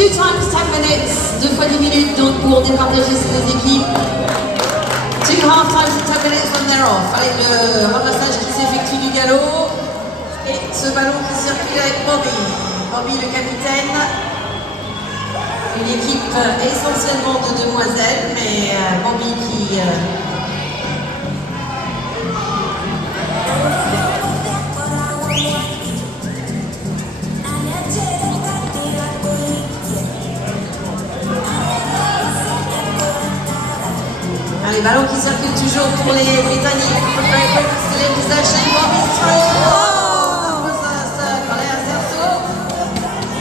2 times 10 minutes, 2 fois 10 minutes donc pour départager ces deux équipes. 2 half times 10 minutes when they're off. Allez, le ramassage qui s'effectue du galop. Et ce ballon qui circule avec Bobby. Bobby le capitaine. Une équipe essentiellement de demoiselles, mais Bobby qui... Les ballons qui circulent toujours pour les Britanniques. Very quick, still in possession. Bobby's through. Ça pose un cerceau.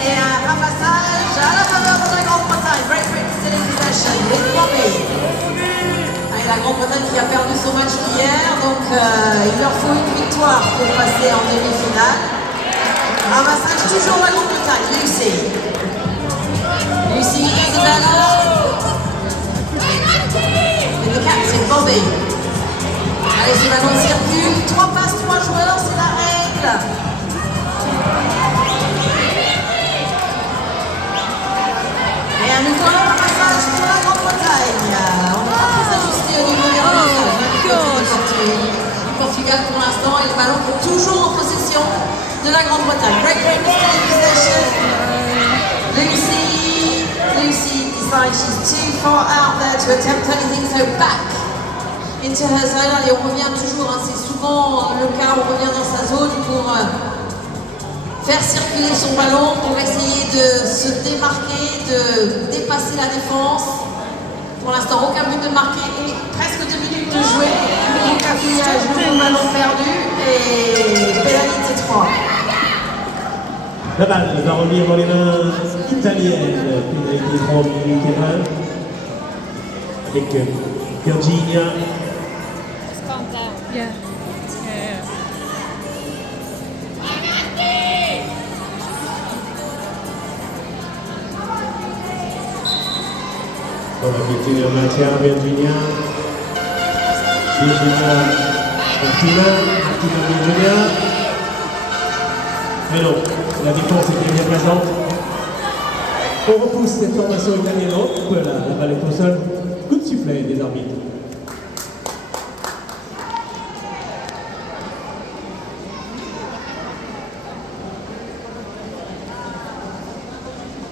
Et un ramassage à la faveur de la Grande-Bretagne. Very quick, still in possession with Bobby. Et la Grande-Bretagne qui a perdu son match hier. Donc il leur faut une victoire pour passer en demi-finale. Ramassage toujours la Grande-Bretagne. Lucy. Lucy, Isabella. Le capitaine Bobby. Allez, ce ballon circule. 3 passes, 3 joueurs, c'est la règle. Et à nouveau, un passage pour la Grande-Bretagne. On va s'ajuster au niveau des remises du Portugal pour l'instant. Et le ballon est toujours en possession de la Grande-Bretagne. Break, break, still in possession. Lucy decides she's too far out there to attempt anything, so back into her zone. Allez, on revient toujours, hein, c'est souvent le cas, on revient dans sa zone pour faire circuler son ballon, pour essayer de se démarquer, de dépasser la défense. Pour l'instant, aucun but de marqué et presque 2 minutes de jouer. Donc, affiliage, le ballon perdu et pénalité 3. La balle va revenir dans les mains italiennes, pénalité 3 minutes et 20, avec Virginia. Just calm down. Yeah. Voilà, Virginia maintient, Virginia. Virginia. Mais non, la défense est bien présente. On repousse cette formation italienne. Voilà, la balle est au sol. Coup de sifflet des arbitres.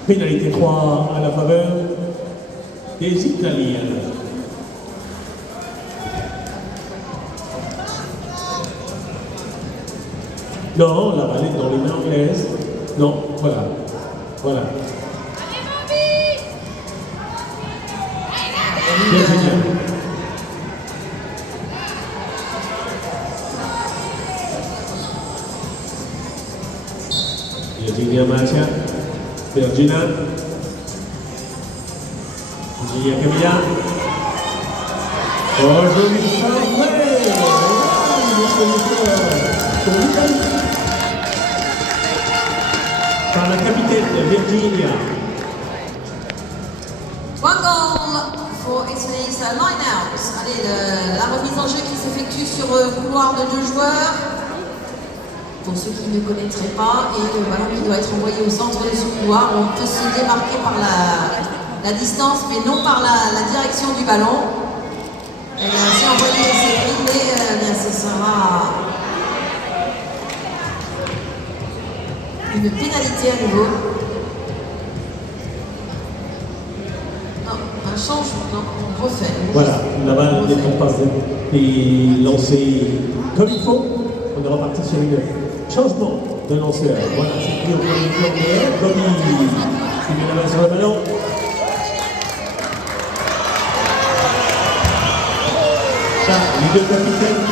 Pénalité 3 à la faveur des Italiens. Non, la balle est dans les mains anglaises. Non, voilà. Voilà. Virginia. Virginia maintient. Virginia. Virginia Camilla. Oh, joli par la capitaine Virginia. One goal for Italy's line out. Allez, la remise en jeu qui s'effectue sur le couloir de 2 joueurs. Pour ceux qui ne connaîtraient pas, et le ballon qui doit être envoyé au centre de ce couloir. On peut se démarquer par la distance, mais non par la direction du ballon. Et bien, c'est envoyé, c'est pris, mais bien, ce sera une pénalité à nouveau. Non, un changement, non, on refait. Voilà, la balle n'est pas lancée comme il faut. On est reparti sur un changement de lanceur. Voilà, c'est pris au premier plan de Bobby qui met la main sur le ballon. Les 2 capitaines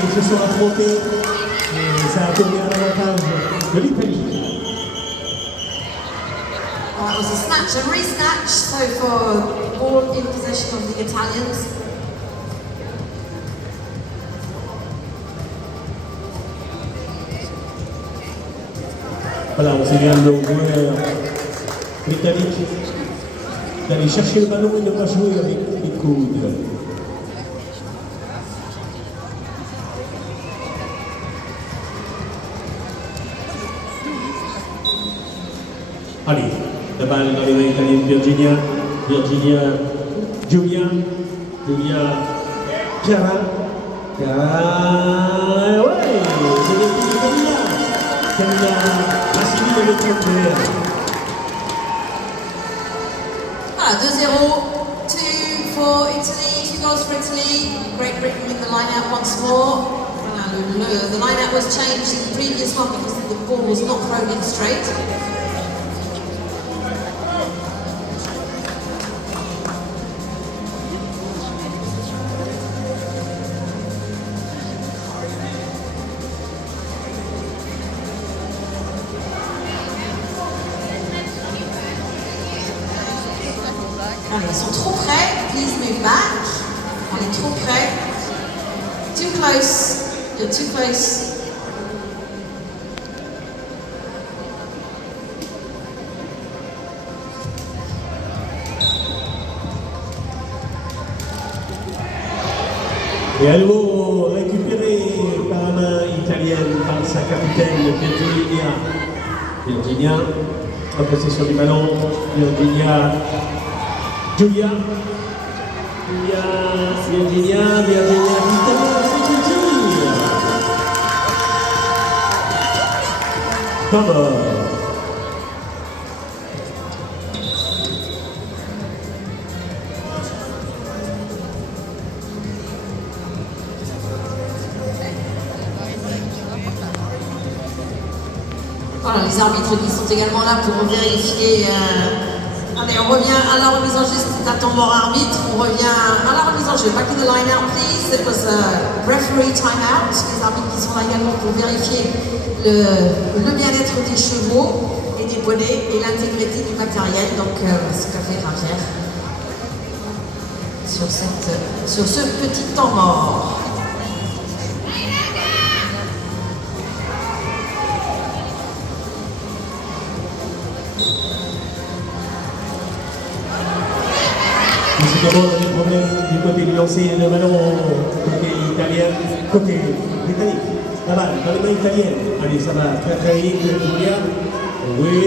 qui se sont affrontés, et ça a tourné à l'avantage de l'Italie. It was a snatch and re-snatch, so for ball in possession of the Italians. Voilà, on signale aux joueurs britanniques d'aller chercher le ballon et de ne pas jouer avec les coudes. Allez, la balle dans les mains italiennes. Virginia, Julia, Chiara, ouais, c'est le petit Camilla Massini de l'autre. Voilà, 2-0. 2 for Italy, 2 goals for Italy. Great Britain in the line-out once more. The line-out was changed in the previous one because the ball was not thrown in straight. Allez, ils sont trop près. Please move back. On est trop près. Too close. You're too close. Et à nouveau récupéré par la main italienne par sa capitaine Virginia. En possession du ballon. Virginia. Virginia. Come on. Voilà, les arbitres qui sont également là pour vérifier. Allez, on revient à la remise en jeu. C'est un temps mort arbitre. On revient à la remise en jeu. Back in the line out, please. It was a referee time out. Les arbitres qui sont là également pour vérifier le bien-être des chevaux et des poneys et l'intégrité du matériel. Donc, ce qu'a fait Javier sur ce petit temps mort. C'est d'abord les problèmes du côté du lancer de ballon, côté italien, côté britannique. La balle dans les mains italiennes. Allez, ça va très vite, Julia. Oui.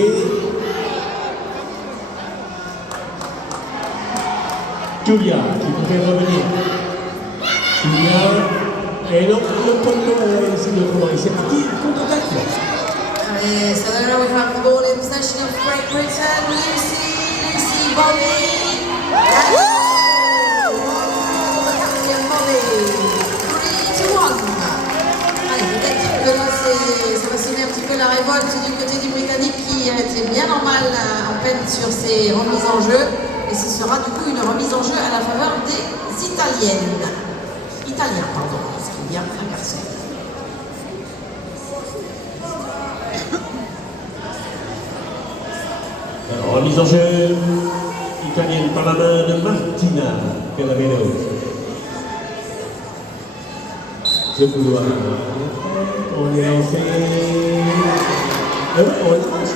Julia qui pouvait revenir. Julia. Et donc, le poteau, elle a essayé de prendre. C'est parti, contre-attaque. Allez, so there we have the ball in possession of Great Britain. Lucy Bobby. Ça va sonner un petit peu la révolte du côté du Britannique qui était bien normal en peine sur ses remises en jeu. Et ce sera du coup une remise en jeu à la faveur des Italiens, pardon, ce qui est bien inversé. Alors, remise en jeu italienne par la main de Martina Cannavero. Je vous dois. On est lancé. On lance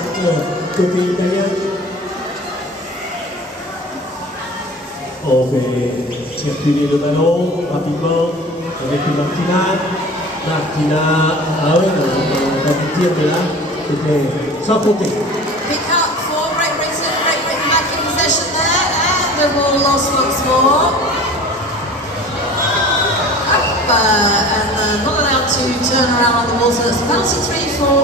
côté italien. On fait circuler le ballon rapidement avec Martina. Ah oui, on va vous dire de là, c'était sans compter. Pick up for Great Britain back in possession there, and the ball lost once more. And not allowed to turn around on the ball, so that's penalty 3 for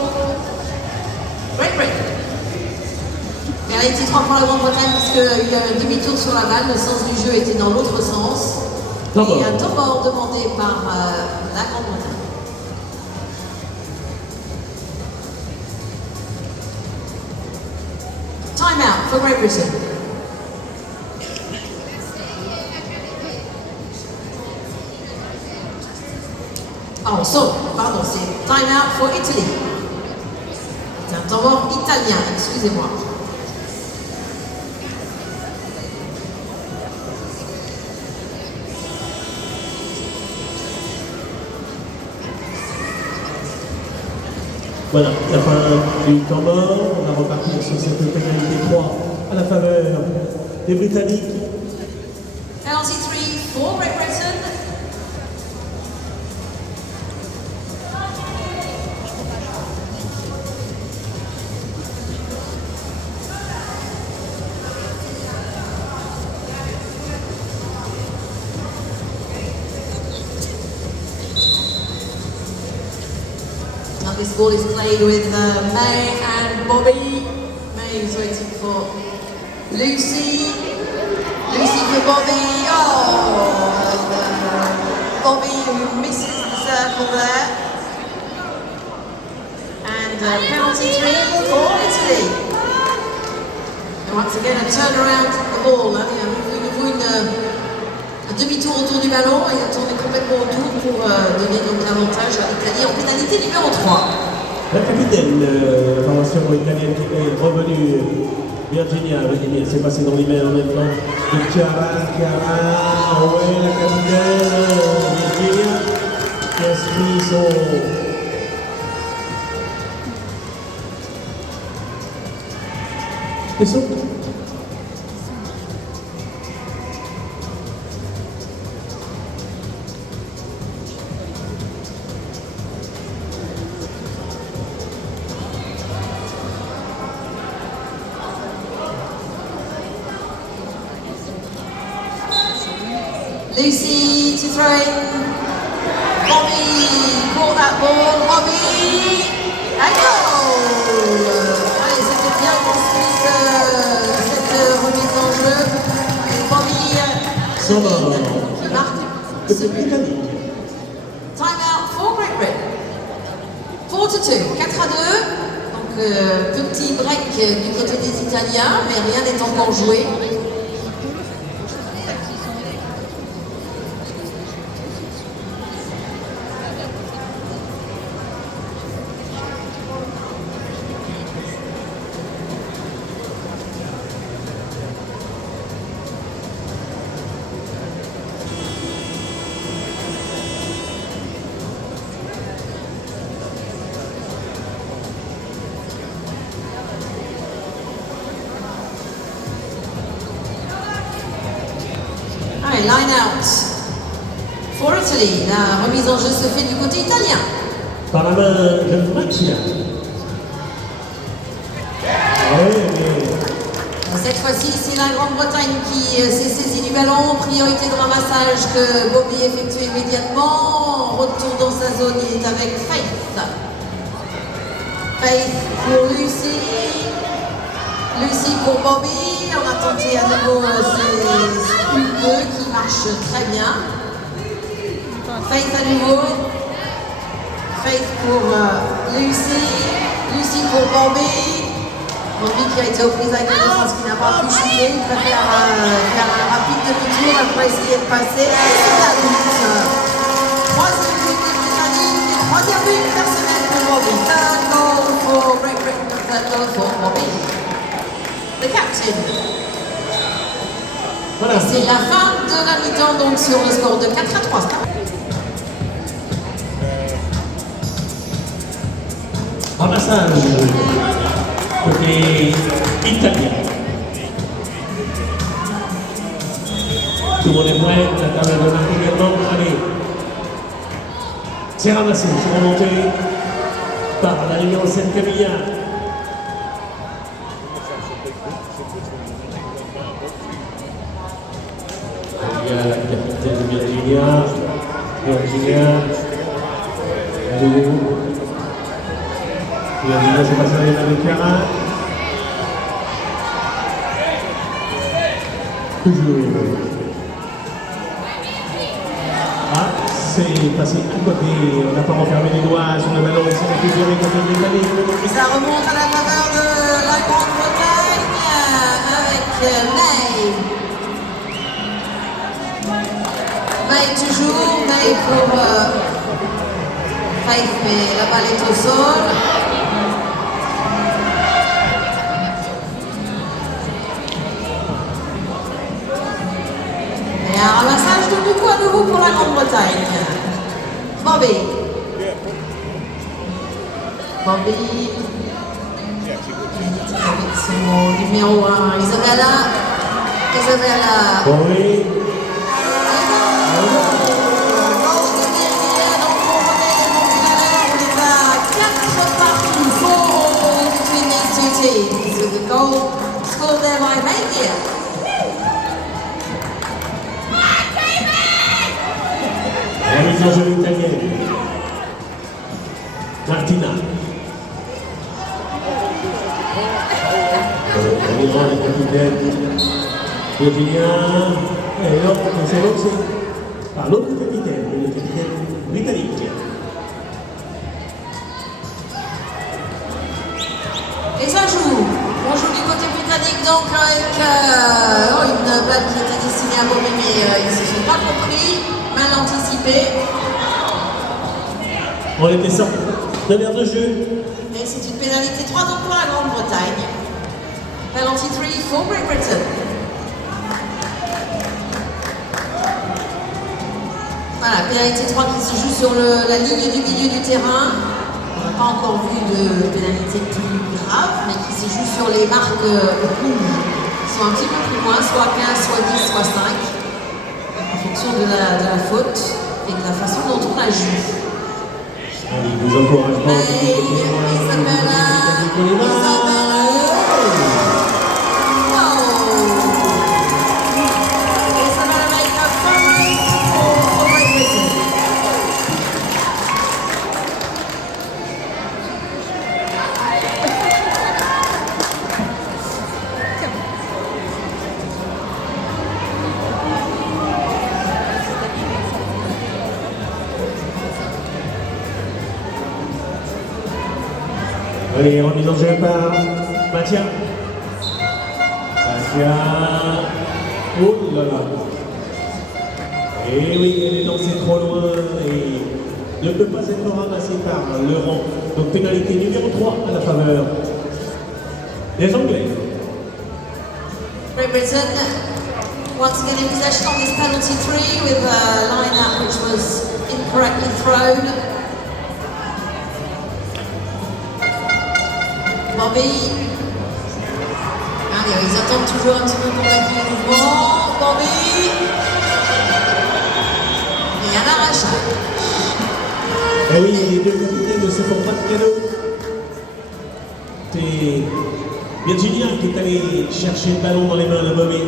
Great Britain. Pénalité 3 pour la Grande-Bretagne puisqu'il y a un demi-tour sur la balle, le sens du jeu était dans l'autre sens. Et un top ball demandé par la Grande-Bretagne. Time out for Great Britain. Oh, pardon, c'est time out for Italy. C'est un temps mort italien, excusez-moi. Voilà, la fin du temps mort. On va repartir sur cette pénalité 3 à la faveur des Britanniques. Penalty 3 for Great Britain. this ball is played with May and Bobby. May is waiting for Lucy. Lucy for Bobby. Oh, and, Bobby who misses the circle there. And penalty 3 for Italy. And once again, a turnaround of the ball. Hein. Un demi-tour autour du ballon et il a tourné complètement autour pour donner donc l'avantage à l'Italie en pénalité numéro 3. La capitaine de la formation italienne qui est revenue, Virginia, c'est passé dans l'email en même temps. De Chiara, ouais, la capitaine, Virginia, qui a inscrit son... Et son... Lucy to throw in. Bobby caught that ball. Bobby and goal. Allez, c'était bien construit cette remise en jeu. Et Bobby qui marque ce but. Time out for Great Britain. 4-2, 4-2. Donc petit break du côté des Italiens, mais rien n'est encore joué. Line out for Italy. La remise en jeu se fait du côté italien. Par la main de Macchia. Cette fois-ci, c'est la Grande-Bretagne qui s'est saisie du ballon. Priorité de ramassage que Bobby effectue immédiatement. Retour dans sa zone, il est avec Faith. Faith pour Lucy. Lucy pour Bobby. On a tenté à nouveau ces U2 qui marchent très bien. Faith à nouveau. Faith pour Lucy. Lucy pour Bobby. Bobby qui a été aux prises avec la défense, qui n'a pas pu chuter. Il préfère faire un rapide demi-tour après essayer de passer. Et c'est la but. Troisième but des Britanniques. Troisième but personnel pour Bobby. Third goal for Great Britain. Third goal for Bobby. The captain. Voilà. C'est la fin de la mi-temps donc sur le score de 4-3. Ramassage côté italien. Tout le monde est prêt, la table de marque également. Allez, c'est ramassé, c'est remonté par la numéro 7 Camilla. Il y a la capitaine de Virginia. Virginia, c'est passé dans les mains de Chiara. Toujours. Ah, c'est passé à côté. On n'a pas refermé les doigts sur le ballon. Il s'est récupéré côté britannique. Ça remonte à la faveur de la Grande-Bretagne avec May. May toujours, May pour Faith, mais la balle est au sol. Et un ramassage de beaucoup à nouveau pour la Grande-Bretagne. Bobby. Bobby. Avec son numéro 1, Isabella. Bobby. So the goal scored there by May. La mise en jeu italienne. Martina. capitaine. Virginia. Et non, c'est l'autre, c'est l'autre capitaine, le capitaine britannique. Et ça joue. On joue du côté britannique donc avec une balle qui était destinée à Bobby, mais ils ne se sont pas compris. Mal anticipé. On était sans de l'air de jeu. Et c'est une pénalité 3 donc pour la Grande-Bretagne. Penalty 3 for Great Britain. Voilà, pénalité 3 qui se joue sur la ligne du milieu du terrain. On n'a pas encore vu de pénalité plus grave, mais qui se joue sur les marques rouges, qui sont un petit peu plus loin, soit 15, soit 10, soit 5, en fonction de la faute et de la façon dont on la joue. Allez, des encouragements. Allez, remise en jeu par Mathia. Mathia. Oh là là. Et oui, elle est lancée trop loin et ne peut pas être ramassée par le rang. Donc pénalité numéro 3 à la faveur des Anglais. Great Britain once again in possession on this penalty 3 with a line out which was incorrectly thrown. Bobby. Allez, ils attendent toujours un petit peu pour mettre le mouvement. Bobby. Et un arrachage. Eh oui, les deux capitaines ne se font pas de cadeau. C'est Virginia qui est allé chercher le ballon dans les mains de Bobby.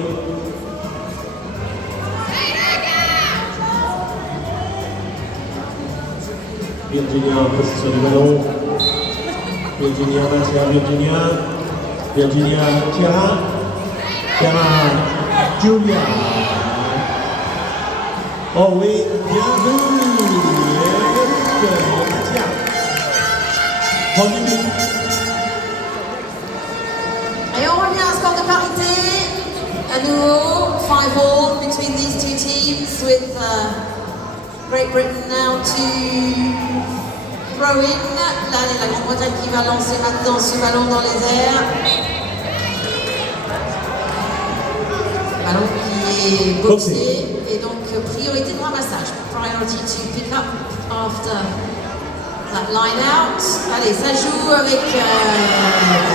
Virginia en possession du ballon. Virginia, Mathia, Virginia, Chiara, Julia. Oh oui, bien vu. Mathia. 30 minutes. Et on revient à un score de parité. À nouveau, 5-all between these two teams with Great Britain now to throw in. Là, il y a la Grande-Bretagne qui va lancer maintenant ce ballon dans les airs. Ballon qui est boxé et donc priorité de ramassage. Priority to pick up after that line out. Allez, ça joue avec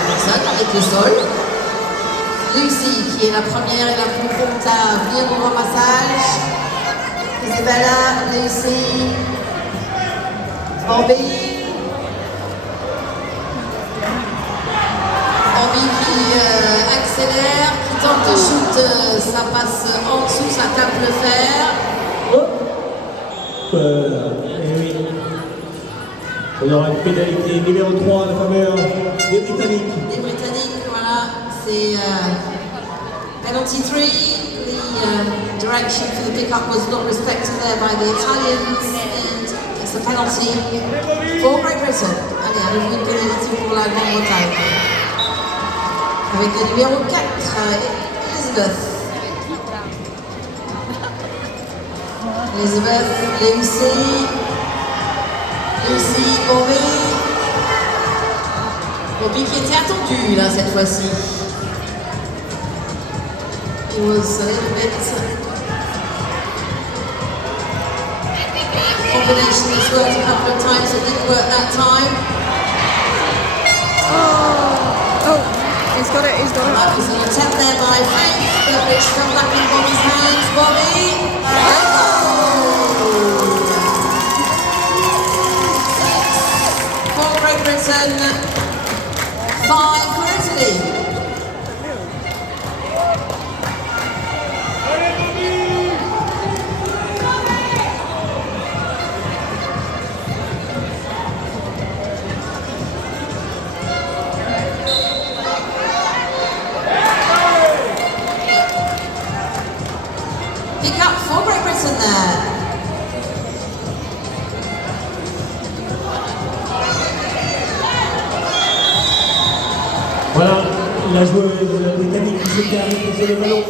personne, avec le sol. Lucy qui est la première et la plus prompte à venir au ramassage. Isabella, Lucy, Bobby. Bobby qui accélère, qui tente de shoot, ça passe en dessous, ça tape le fer. Eh oui. On aura une pénalité numéro 3 à la faveur des Britanniques. Les Britanniques, voilà, c'est penalty 3. The direction for the pickup was not respected there by the Italians, and it's a penalty for Great Britain. Allez, à nouveau une pénalité pour la Grande-Bretagne. Avec le numéro 4, Elizabeth. Elizabeth, Lucy, Bobby. Bobby qui était attendu là cette fois-ci. He was a little bit combination has worked a couple of times, it didn't work that time. Oh, he's got it. That was an attempt there by Faith, but which fell back in Bobby's hands. Bobby! For Great Britain, 5 for Italy. la joueuse britannique qui s'était arrêtée sur le ballon,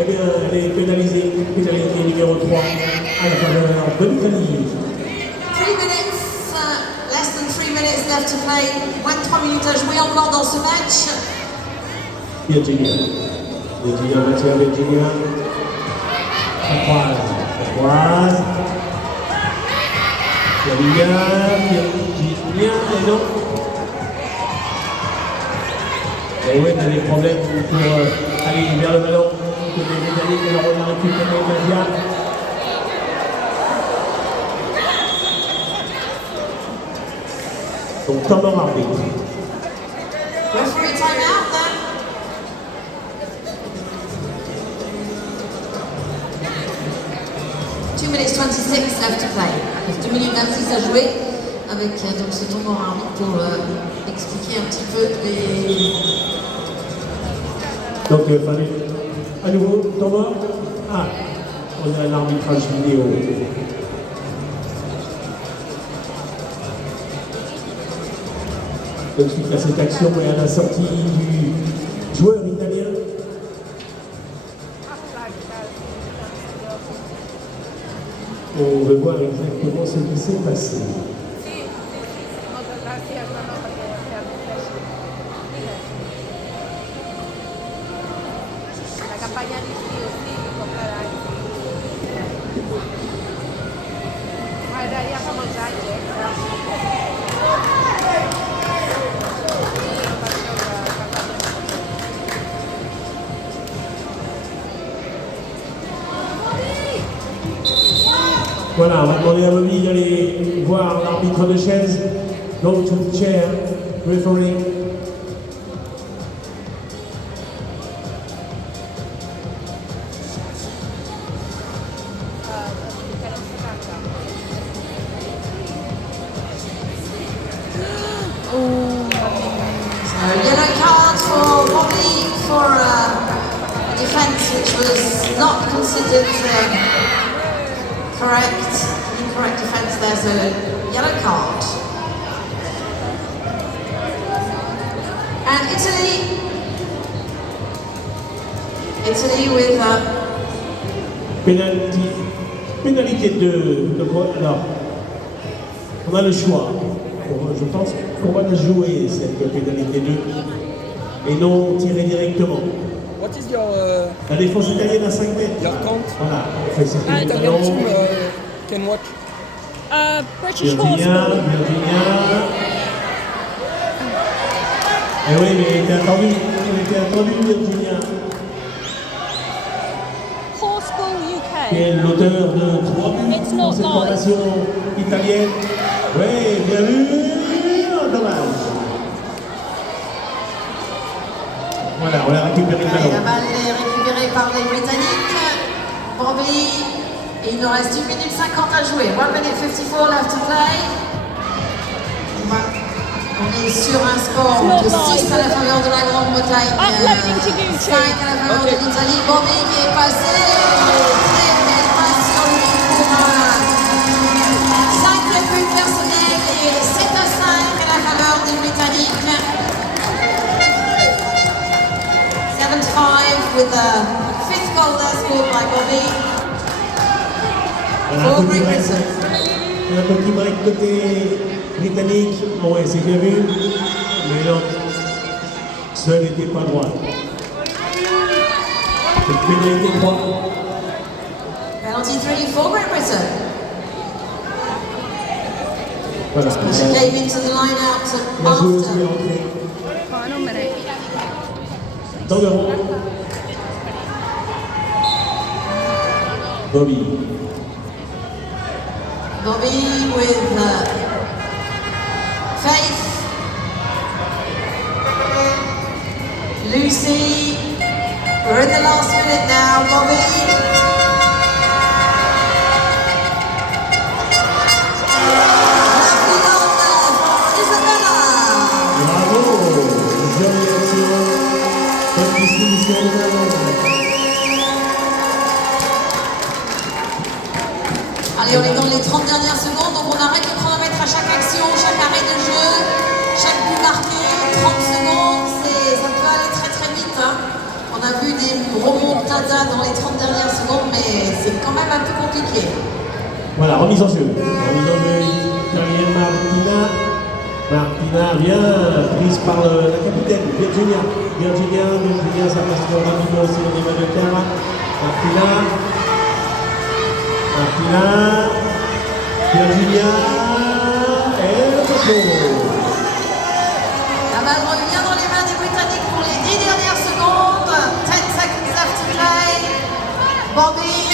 eh bien, elle est pénalisée. Pénalité numéro 3 à la faveur de l'Italie. 3 minutes, less than 3 minutes left to play. Moins de 3 minutes à jouer encore dans ce match. Virginia, Mathieu, Virginia. Françoise. Virginia, et non. Et oui, on a des problèmes pour aller vers le ballon. Les Britanniques, alors on a récupéré Nadia. Donc, temps mort arbitre. Referee time out then. Two minutes 26 left to play. 2 minutes 26 à jouer avec donc ce tournoi arbitre pour expliquer un petit peu les... Donc, à nouveau, Thomas. Ah, on a un arbitrage vidéo. Donc, suite à cette action et à la sortie du joueur italien. On veut voir exactement ce qui s'est passé. Voilà, on va demander à Bobby d'aller voir l'arbitre de chaise. Go to the chair, referee. Yellow card for Bobby for defense which was not considered incorrect defense there, so yellow card. And Italy with Pénalité de quoi? Alors, on a le choix. Je pense qu'on va la jouer, cette pénalité 2, et non tirer directement. What is your La défense italienne à 5 mètres. your count? Voilà, on fait cette Italian team can watch. British Virginia. Eh oui, mais il était attendu, Virginia, Horseball UK. qui est l'auteur de 3 buts It's dans not cette live. formation italienne. Oui, bien vu, dommage. Voilà, on a récupéré le la ballon. balle est récupérée par les Britanniques. Bobby, et il nous reste 1 minute 50 à jouer. 1 minute 54 left to play. On est sur un score de 6 à la faveur de la Grande-Bretagne, 5 à la faveur de l'Italie. Bobby qui est passé, très belle passe sur le coup pour 5 les buts personnels et 7 à 5 à la faveur des Britanniques. 7-5 with the 5th goal there scored by Bobby. Voilà, For un petit Great break. Britain. Un petit break côté britannique. Bon, ouais, c'est bien vu. Mais non, ce n'était pas droit. C'est pénalité 3. Penalty 3 for Great Britain. Voilà. She came into the line out La joueuse est after. rentrée Final minute. dans le rond. Bobby. Bobby with Faith. Lucy. We're in the last minute now, Bobby. Lovely goal there for Isabella. Bravo. Jolie action. Bonne distribution de ballon. Allez, on est dans les 30 dernières secondes, donc on arrête le chronomètre à chaque action, chaque arrêt de jeu, chaque but marqué, 30 secondes, ça peut aller très remontada dans les 30 dernières secondes, mais c'est quand même un peu compliqué. Voilà, remise en jeu. Remise en jeu italienne Martina. Martina vient, prise par la capitaine Virginia. Virginia, ça passe sur le niveau aussi au niveau de Cara. Martina, Virginia, et le poteau. La balle revient dans les mains des Britanniques pour les 10 dernières secondes. 10 seconds left to play. Bobby